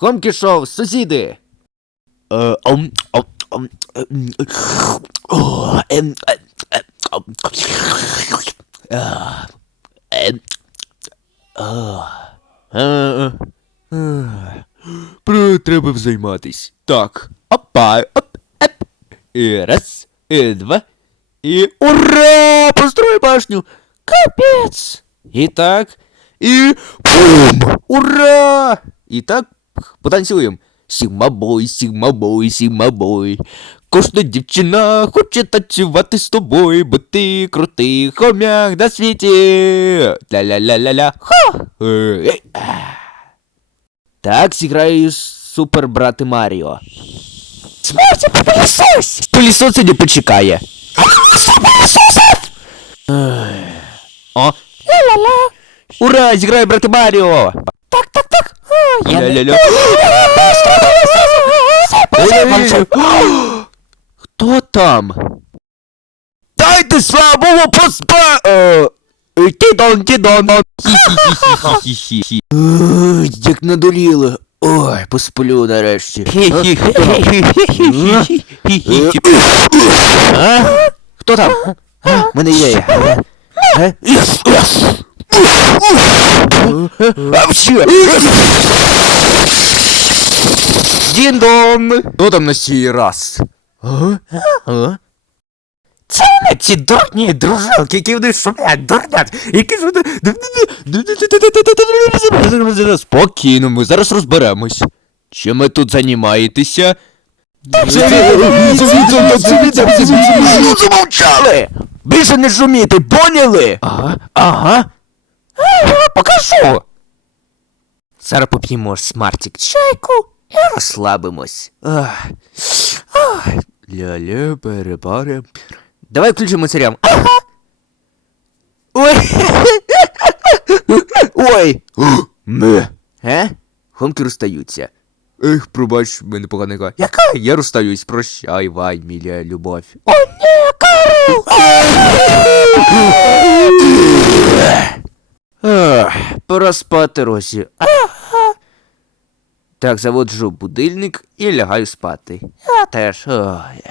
Хомкі шоу, сусіди. Е, ом, ом, ом, ем, о, ем, е, е, ом, а, ем, а, е, е, Про треба займатись. Так. Опа, оп, еп. І раз, і два, і ура! Построй башню! Капець! І так, і бум! Ура! І так потанцюємо. Сігма-бой, сігма-бой, сігма-бой. Кожна дівчина хоче танцювати з тобою, бо ти крутий хомяк на світі. Ля-ля-ля-ля-ля. Ха! Е, е. Так, зіграю супер брати Маріо. Смерті попилісось! Пилісос не почекає. О! Ля-ля-ля! Ура! Зіграю брати Маріо! Так, так, так! Ля-ля-ля! Хто там? Дайте слабого поспа... Е, Тідон, тідон. Хі-хі-хі-хі-хі-хі. Ой, Як надоліли. Ой, посплю нарешті. А? Хто там? А, в Мене є. Дін-дон! Хто там на сій раз? Це не ці дурні дружалки, які вони шумлять, дурнять, які ж вони... Спокійно, ми зараз розберемось. Чим ми тут займаєтеся? Замовчали! Більше не шуміти, поняли? Ага, ага. Покажу. Зараз поп'ємо смартик чайку і розслабимось. Ах. Ах. Ля-ля, перепаре. Давай включимо серіал. Ага. Ой. Ой. Ме. Е? Хомки розстаються. Ех, пробач, мене погана гра. Яка? Я розстаюсь, прощай, вай, міля любов. О, ні, Карл! Пора спати, Росі. Ага. Так, заводжу будильник і лягаю спати. Я теж. Ой.